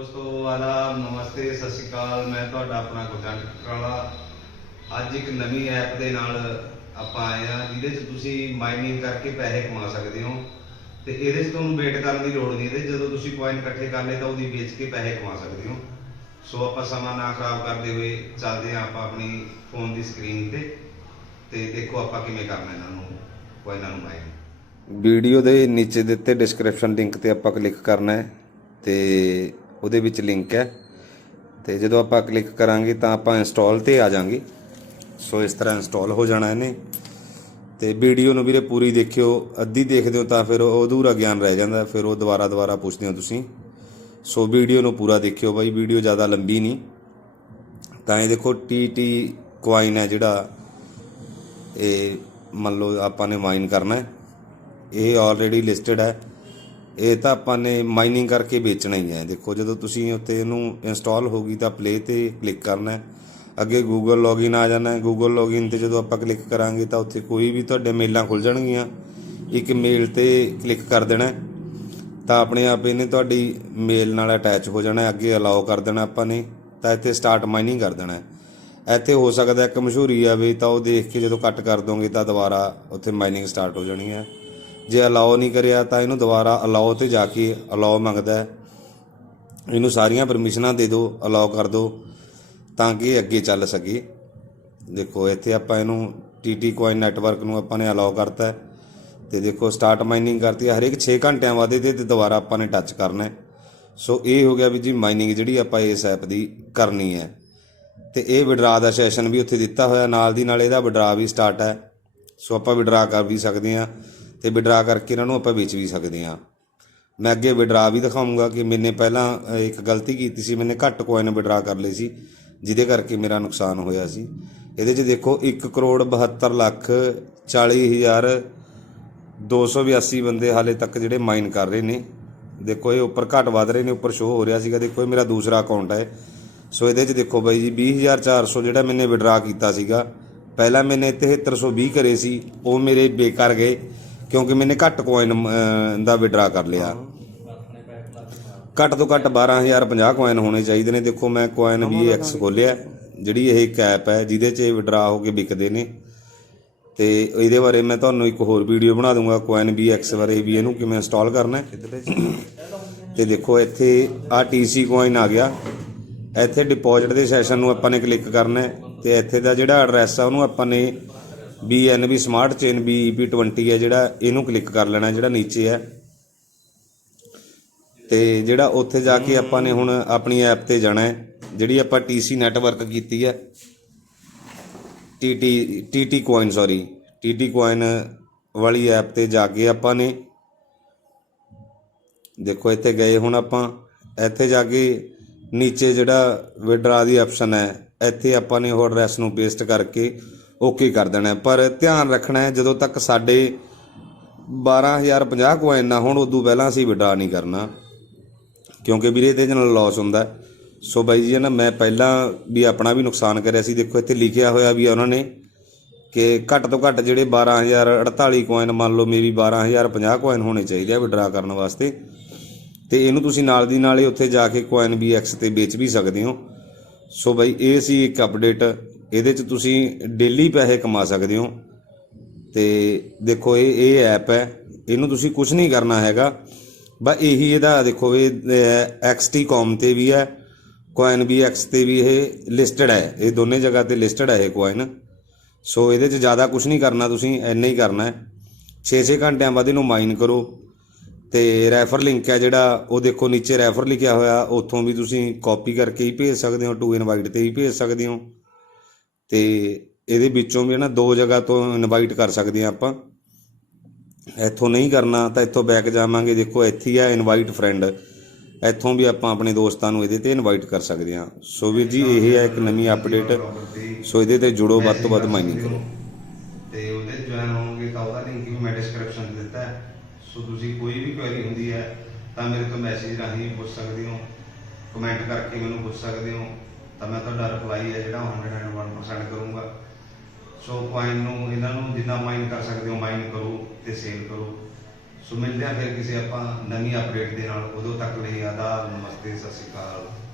ਦੋਸਤੋ ਆਦਾਬ ਨਮਸਤੇ, ਸਤਿ ਸ਼੍ਰੀ ਅਕਾਲ। ਮੈਂ ਤੁਹਾਡਾ ਆਪਣਾ ਗੁਰਜੰਟ ਕਰਾਲਾ। ਅੱਜ ਇੱਕ ਨਵੀਂ ਐਪ ਦੇ ਨਾਲ ਆਪਾਂ ਆਏ ਆ ਜਿਹਦੇ 'ਚ ਤੁਸੀਂ ਮਾਈਨਿੰਗ ਕਰਕੇ ਪੈਸੇ ਕਮਾ ਸਕਦੇ ਹੋ। ਤੇ ਇਹਦੇ 'ਚ ਤੁਹਾਨੂੰ ਵੇਟ ਕਰਨ ਦੀ ਲੋੜ ਨਹੀਂ, ਇਹਦੇ ਜਦੋਂ ਤੁਸੀਂ ਕੋਇਨ ਇਕੱਠੇ ਕਰ ਲਏ ਤਾਂ ਉਹਦੀ ਵੇਚ ਕੇ ਪੈਸੇ ਕਮਾ ਸਕਦੇ ਹੋ। ਸੋ ਆਪਾਂ ਸਮਾਂ ਨਾ ਖਰਾਬ ਕਰਦੇ ਹੋਏ ਚੱਲਦੇ ਆ ਆਪਾਂ ਆਪਣੀ ਫੋਨ ਦੀ ਸਕਰੀਨ ਤੇ। ਤੇ ਦੇਖੋ ਆਪਾਂ ਕਿਵੇਂ ਕਰਨਾ ਇਹਨਾਂ ਨੂੰ ਕੋਇਨਾਂ ਨੂੰ ਮਾਈਨ ਵੀਡੀਓ ਦੇ ਨੀਚੇ ਦਿੱਤੇ ਡਿਸਕ੍ਰਿਪਸ਼ਨ ਲਿੰਕ ਤੇ ਆਪਾਂ ਕਲਿੱਕ ਕਰਨਾ ਹੈ। ਤੇ ਉਹਦੇ ਵਿੱਚ ਲਿੰਕ ਹੈ। ਤੇ ਜਦੋਂ ਆਪਾਂ ਕਲਿੱਕ ਕਰਾਂਗੇ ਤਾਂ ਆਪਾਂ ਇੰਸਟਾਲ ਤੇ ਆ ਜਾਾਂਗੇ। ਸੋ ਇਸ ਤਰ੍ਹਾਂ ਇੰਸਟਾਲ ਹੋ ਜਾਣਾ ਇਹਨੇ। ਤੇ ਵੀਡੀਓ ਨੂੰ ਵੀਰੇ ਪੂਰੀ ਦੇਖਿਓ। ਅੱਧੀ ਦੇਖਦੇ ਹੋ ਤਾਂ ਫਿਰ ਉਹ ਅਧੂਰਾ ਗਿਆਨ ਰਹਿ ਜਾਂਦਾ। ਫਿਰ ਉਹ ਦੁਬਾਰਾ ਦੁਬਾਰਾ ਪੁੱਛਦੇ ਹੋ ਤੁਸੀਂ। ਸੋ ਵੀਡੀਓ ਨੂੰ ਪੂਰਾ ਦੇਖਿਓ ਬਾਈ। ਵੀਡੀਓ ਜ਼ਿਆਦਾ ਲੰਬੀ ਨਹੀਂ। ਤਾਂ ਇਹ ਦੇਖੋ ਟੀ ਕੁਆਇਨ ਹੈ ਜਿਹੜਾ। ਇਹ ਮੰਨ ਲਓ ਆਪਾਂ ਨੇ ਮਾਈਨ ਕਰਨਾ ਹੈ। ਇਹ ਆਲਰੇਡੀ ਲਿਸਟਡ ਹੈ। ਇਹ ਤਾਂ ਆਪਾਂ ਨੇ ਮਾਈਨਿੰਗ ਕਰਕੇ ਵੇਚਣਾ ਹੀ ਹੈ। ਦੇਖੋ, ਜਦੋਂ ਤੁਸੀਂ ਉੱਤੇ ਇਹਨੂੰ ਇੰਸਟਾਲ ਹੋ ਗਈ ਤਾਂ ਪਲੇ ਤੇ ਕਲਿੱਕ ਕਰਨਾ ਹੈ। ਅੱਗੇ ਗੂਗਲ ਲੌਗਇਨ ਆ ਜਾਣਾ ਹੈ। ਗੂਗਲ ਲੌਗਇਨ ਤੇ ਜਦੋਂ ਆਪਾਂ ਕਲਿੱਕ ਕਰਾਂਗੇ ਤਾਂ ਉੱਥੇ ਕੋਈ ਵੀ ਤੁਹਾਡੇ ਮੇਲਾਂ ਖੁੱਲ ਜਾਣਗੀਆਂ। ਇੱਕ ਮੇਲ ਤੇ ਕਲਿੱਕ ਕਰ ਦੇਣਾ ਤਾਂ ਆਪਣੇ ਆਪ ਇਹਨੇ ਤੁਹਾਡੀ ਮੇਲ ਨਾਲ ਅਟੈਚ ਹੋ ਜਾਣਾ ਅੱਗੇ ਅਲਾਓ ਕਰ ਦੇਣਾ ਆਪਾਂ ਨੇ। ਤਾਂ ਇੱਥੇ ਸਟਾਰਟ ਮਾਈਨਿੰਗ ਕਰ ਦੇਣਾ ਇੱਥੇ ਹੋ ਸਕਦਾ ਇੱਕ ਮਸ਼ਹੂਰੀ ਆਵੇ ਤਾਂ ਉਹ ਦੇਖ ਕੇ ਜਦੋਂ ਕੱਟ ਕਰ ਦੋਗੇ ਤਾਂ ਦੁਬਾਰਾ ਉੱਥੇ ਮਾਈਨਿੰਗ ਸਟਾਰਟ ਹੋ ਜਾਣੀ ਹੈ। ਜੇ ਅਲਾਓ ਨਹੀਂ ਕਰਿਆ ਤਾਂ ਇਹਨੂੰ ਦੁਬਾਰਾ ਅਲਾਓ ਤੇ ਜਾ ਕੇ ਅਲਾਓ ਮੰਗਦਾ ਹੈ। ਇਹਨੂੰ ਸਾਰੀਆਂ ਪਰਮਿਸ਼ਨਾਂ ਦੇ ਦਿਓ ਅਲਾਓ ਕਰ ਦਿਓ, ਤਾਂ ਕਿ ਇਹ ਅੱਗੇ ਚੱਲ ਸਕੇ। ਦੇਖੋ, ਇੱਥੇ ਆਪਾਂ ਇਹਨੂੰ ਟੀਟੀ ਕੋਇਨ ਨੈਟਵਰਕ ਨੂੰ ਆਪਾਂ ਨੇ ਅਲਾਓ ਕਰਤਾ ਹੈ। ਤੇ ਦੇਖੋ ਸਟਾਰਟ ਮਾਈਨਿੰਗ ਕਰਤੀ ਹੈ। ਹਰੇਕ 6 ਘੰਟਿਆਂ ਬਾਅਦ ਇਹਦੇ ਤੇ ਦੁਬਾਰਾ ਆਪਾਂ ਨੇ ਟੱਚ ਕਰਨਾ ਹੈ। ਸੋ ਇਹ ਹੋ ਗਿਆ ਵੀ ਜੀ ਮਾਈਨਿੰਗ ਜਿਹੜੀ ਆਪਾਂ ਇਸ ਐਪ ਦੀ ਕਰਨੀ ਹੈ। ਤੇ ਇਹ ਵਿਡਰਾ ਦਾ ਸੈਸ਼ਨ ਵੀ ਉੱਥੇ ਦਿੱਤਾ ਹੋਇਆ। ਨਾਲ ਦੀ ਨਾਲ ਇਹਦਾ ਵਿਡਰਾ ਵੀ ਸਟਾਰਟ ਹੈ। ਸੋ ਆਪਾਂ ਵਿਡਰਾ ਕਰ ਵੀ ਸਕਦੇ ਹਾਂ। ਤੇ ਵਿਡਰਾ ਕਰਕੇ ਇਹਨਾਂ ਨੂੰ ਆਪਾਂ ਵੇਚ ਵੀ ਸਕਦੇ ਹਾਂ। ਮੈਂ ਅੱਗੇ ਵਿਡਰਾ ਵੀ ਦਿਖਾਉਂਗਾ ਕਿ ਮੈਨੇ ਪਹਿਲਾਂ ਇੱਕ ਗਲਤੀ ਕੀਤੀ ਸੀ, ਮੈਨੇ ਘੱਟ ਕੋਇਨ ਵਿਡਰਾ ਕਰ ਲਈ ਸੀ, ਜਿਹਦੇ ਕਰਕੇ ਮੇਰਾ ਨੁਕਸਾਨ ਹੋਇਆ ਸੀ। ਇਹਦੇ 'ਚ ਦੇਖੋ 1 ਕਰੋੜ 72 ਲੱਖ 40 ਹਜ਼ਾਰ 282 ਬੰਦੇ ਹਾਲੇ ਤੱਕ ਜਿਹੜੇ ਮਾਈਨ ਕਰ ਰਹੇ ਨੇ। ਦੇਖੋ, ਇਹ ਉੱਪਰ ਘੱਟ ਵਧ ਰਹੇ ਨੇ, ਉੱਪਰ ਸ਼ੋ ਹੋ ਰਿਹਾ ਸੀਗਾ। ਦੇਖੋ, ਇਹ ਮੇਰਾ ਦੂਸਰਾ ਅਕਾਊਂਟ ਹੈ। ਸੋ ਇਹਦੇ 'ਚ ਦੇਖੋ ਬਾਈ ਜੀ 20400 ਜਿਹੜਾ ਮੈਨੇ ਵਿਡਰਾ ਕੀਤਾ ਸੀਗਾ। ਪਹਿਲਾਂ ਮੈਨੇ 7320 ਕਰੇ ਸੀ, ਉਹ ਮੇਰੇ ਬੇਕਾਰ ਗਏ। ਕਿਉਂਕਿ ਮੈਨੇ ਘੱਟ ਕੋਇਨ ਦਾ ਵਿਡਰਾ ਕਰ ਲਿਆ। ਘੱਟ ਤੋਂ ਘੱਟ 12050 ਕੋਇਨ ਹੋਣੇ ਚਾਹੀਦੇ ਨੇ। ਦੇਖੋ ਮੈਂ ਕੋਇਨ VX ਖੋਲਿਆ ਜਿਹੜੀ ਇਹ ਇੱਕ ਐਪ ਹੈ ਜਿਹਦੇ 'ਚ ਇਹ ਵਿਡਰਾ ਹੋ ਕੇ ਵਿਕਦੇ ਨੇ। ਤੇ ਇਹਦੇ ਬਾਰੇ ਮੈਂ ਤੁਹਾਨੂੰ ਇੱਕ ਹੋਰ ਵੀਡੀਓ ਬਣਾ ਦੂੰਗਾ ਕੋਇਨ VX ਬਾਰੇ ਵੀ ਇਹਨੂੰ ਕਿਵੇਂ ਇੰਸਟਾਲ ਕਰਨਾ ਹੈ। ਤੇ ਦੇਖੋ ਇੱਥੇ ਆ TC ਕੋਇਨ ਆ ਗਿਆ। ਇੱਥੇ ਡਿਪੋਜ਼ਿਟ ਦੇ ਸੈਸ਼ਨ ਨੂੰ ਆਪਾਂ ਨੇ ਕਲਿੱਕ ਕਰਨਾ ਹੈ। ਤੇ ਇੱਥੇ ਦਾ ਜਿਹੜਾ ਐਡਰੈਸ ਆ ਉਹਨੂੰ ਆਪਾਂ ਨੇ BNB ਸਮਾਰਟ ਚੇਨ BEP20 ਹੈ ਜਿਹੜਾ, ਇਹਨੂੰ ਕਲਿੱਕ ਕਰ ਲੈਣਾ ਜਿਹੜਾ ਨੀਚੇ ਹੈ। ਤੇ ਜਿਹੜਾ ਉੱਥੇ ਜਾ ਕੇ ਆਪਾਂ ਨੇ ਹੁਣ ਆਪਣੀ ਐਪ ਤੇ ਜਾਣਾ ਹੈ, ਜਿਹੜੀ ਆਪਾਂ TC ਨੈਟਵਰਕ ਕੀਤੀ ਹੈ। TT TT coin sorry TT coin ਵਾਲੀ ਐਪ ਤੇ ਜਾ ਕੇ ਆਪਾਂ ਨੇ ਦੇਖੋ, ਇੱਥੇ ਗਏ ਹੁਣ ਆਪਾਂ। ਇੱਥੇ ਜਾ ਕੇ ਨੀਚੇ ਜਿਹੜਾ ਵਿਡਰਾ ਦੀ ਆਪਸ਼ਨ ਹੈ, ਇੱਥੇ ਆਪਾਂ ਨੇ ਉਹ ਐਡਰੈਸ ਨੂੰ ਪੇਸਟ ਕਰਕੇ ਓਕੇ ਕਰ ਦੇਣਾ। ਪਰ ਧਿਆਨ ਰੱਖਣਾ ਹੈ, ਜਦੋਂ ਤੱਕ ਸਾਡੇ 12050 ਕੋਇਨ ਨਾ ਹੋਣ, ਉਦੋਂ ਪਹਿਲਾਂ ਅਸੀਂ ਵਿਡਰਾ ਨਹੀਂ ਕਰਨਾ। ਕਿਉਂਕਿ ਵੀਰੇ, ਇਹਦੇ ਨਾਲ ਲਾਸ ਹੁੰਦਾ। ਸੋ ਬਾਈ ਜੀ ਨਾ, ਮੈਂ ਪਹਿਲਾਂ ਵੀ ਆਪਣਾ ਵੀ ਨੁਕਸਾਨ ਕਰਿਆ ਸੀ। ਦੇਖੋ, ਇੱਥੇ ਲਿਖਿਆ ਹੋਇਆ ਵੀ ਆ ਉਹਨਾਂ ਨੇ ਕਿ ਘੱਟ ਤੋਂ ਘੱਟ ਜਿਹੜੇ 12048 ਕੋਇਨ ਮੰਨ ਲਓ ਮੇਬੀ 12050 ਕੋਇਨ ਹੋਣੇ ਚਾਹੀਦੇ ਆ ਵਿਡਰਾ ਕਰਨ ਵਾਸਤੇ। ਤੇ ਇਹਨੂੰ ਤੁਸੀਂ ਨਾਲ ਦੀ ਨਾਲ ਹੀ ਉੱਥੇ ਜਾ ਕੇ ਕੋਇਨ BX ਤੇ ਵੇਚ ਵੀ ਸਕਦੇ ਹੋ। ਸੋ ਬਾਈ, ਇਹ ਸੀ ਇੱਕ ਅਪਡੇਟ ਇਹਦੇ 'ਚ ਤੁਸੀਂ ਡੇਲੀ ਪੈਸੇ ਕਮਾ ਸਕਦੇ ਹੋ। ਤੇ ਦੇਖੋ, ਇਹ ਇਹ ਐਪ ਹੈ। ਇਹਨੂੰ ਤੁਸੀਂ ਕੁਝ ਨਹੀਂ ਕਰਨਾ ਹੈਗਾ। ਬਸ ਇਹੀ ਇਹਦਾ ਦੇਖੋ, ਇਹ XT.com ਤੇ ਵੀ ਹੈ ਕੋਇਨ BX ਤੇ ਵੀ ਇਹ ਲਿਸਟਡ ਹੈ। ਇਹ ਦੋਨੇ ਜਗ੍ਹਾ ਤੇ ਲਿਸਟਡ ਹੈ ਇਹ ਕੋਇਨ ਸੋ ਇਹਦੇ 'ਚ ਜ਼ਿਆਦਾ ਕੁਝ ਨਹੀਂ ਕਰਨਾ ਤੁਸੀਂ, ਇੰਨਾ ਹੀ ਕਰਨਾ ਹੈ। 6-6 ਘੰਟਿਆਂ ਬਾਅਦ ਇਹਨੂੰ ਮਾਈਨ ਕਰੋ। ਤੇ ਰੈਫਰ ਲਿੰਕ ਹੈ ਜਿਹੜਾ, ਉਹ ਦੇਖੋ, ਨੀਚੇ ਰੈਫਰ ਲਿਖਿਆ ਹੋਇਆ, ਉੱਥੋਂ ਵੀ ਤੁਸੀਂ ਕਾਪੀ ਕਰਕੇ ਹੀ ਭੇਜ ਸਕਦੇ ਹੋ ਟੂ ਇਨਵਾਈਟ ਤੇ ਵੀ ਭੇਜ ਸਕਦੇ ਹੋ। ਤੇ ਇਹਦੇ ਵਿੱਚੋਂ ਵੀ ਨਾ ਦੋ ਜਗ੍ਹਾ ਤੋਂ ਇਨਵਾਈਟ ਕਰ ਸਕਦੇ ਆ ਆਪਾਂ। ਇੱਥੋਂ ਨਹੀਂ ਕਰਨਾ ਤਾਂ ਇੱਥੋਂ ਬੈਕ ਜਾਵਾਂਗੇ। ਦੇਖੋ, ਇੱਥੇ ਆ ਇਨਵਾਈਟ ਫਰੈਂਡ ਇੱਥੋਂ ਵੀ ਆਪਾਂ ਆਪਣੇ ਦੋਸਤਾਂ ਨੂੰ ਇਹਦੇ ਤੇ ਇਨਵਾਈਟ ਕਰ ਸਕਦੇ ਹਾਂ। ਸੋ ਵੀਰ ਜੀ, ਇਹ ਹੈ ਇੱਕ ਨਵੀਂ ਅਪਡੇਟ ਸੋ ਇਹਦੇ ਤੇ ਜੁੜੋ, ਵੱਧ ਤੋਂ ਵੱਧ ਮਾਈਨਿੰਗ ਕਰੋ। ਤੇ ਉਹਦੇ ਜੁਆਇਨ ਹੋਵੋਗੇ ਤਾਂ ਉਹਦਾ ਲਿੰਕ ਵੀ ਮੈਂ ਡਿਸਕ੍ਰਿਪਸ਼ਨ 'ਚ ਦਿੱਤਾ ਹੈ। ਸੋ ਤੁਸੀਂ ਕੋਈ ਵੀ ਕੁਐਰੀ ਹੁੰਦੀ ਹੈ ਤਾਂ ਮੇਰੇ ਤੋਂ ਮੈਸੇਜ ਰਾਹੀਂ ਪੁੱਛ ਸਕਦੇ ਹੋ। ਕਮੈਂਟ ਕਰਕੇ ਮੈਨੂੰ ਪੁੱਛ ਸਕਦੇ ਹੋ। ਤਾਂ ਮੈਂ ਤੁਹਾਡਾ ਰਿਪਲਾਈ ਹੈ ਜਿਹੜਾ 101% ਕਰੂੰਗਾ। ਸੋ ਕੋਇਨ ਨੂੰ ਇਹਨਾਂ ਨੂੰ ਜਿੰਨਾ ਮਾਈਨ ਕਰ ਸਕਦੇ ਹੋ ਮਾਈਨ ਕਰੋ ਤੇ ਸੇਲ ਕਰੋ। ਸੋ ਮਿਲਦੇ ਹਾਂ ਫਿਰ ਕਿਸੇ ਆਪਾਂ ਨਵੀਂ ਅਪਡੇਟ ਦੇ ਨਾਲ। ਉਦੋਂ ਤੱਕ ਲਈ ਆਦਾਬ, ਨਮਸਤੇ, ਸਤਿ ਸ਼੍ਰੀ ਅਕਾਲ।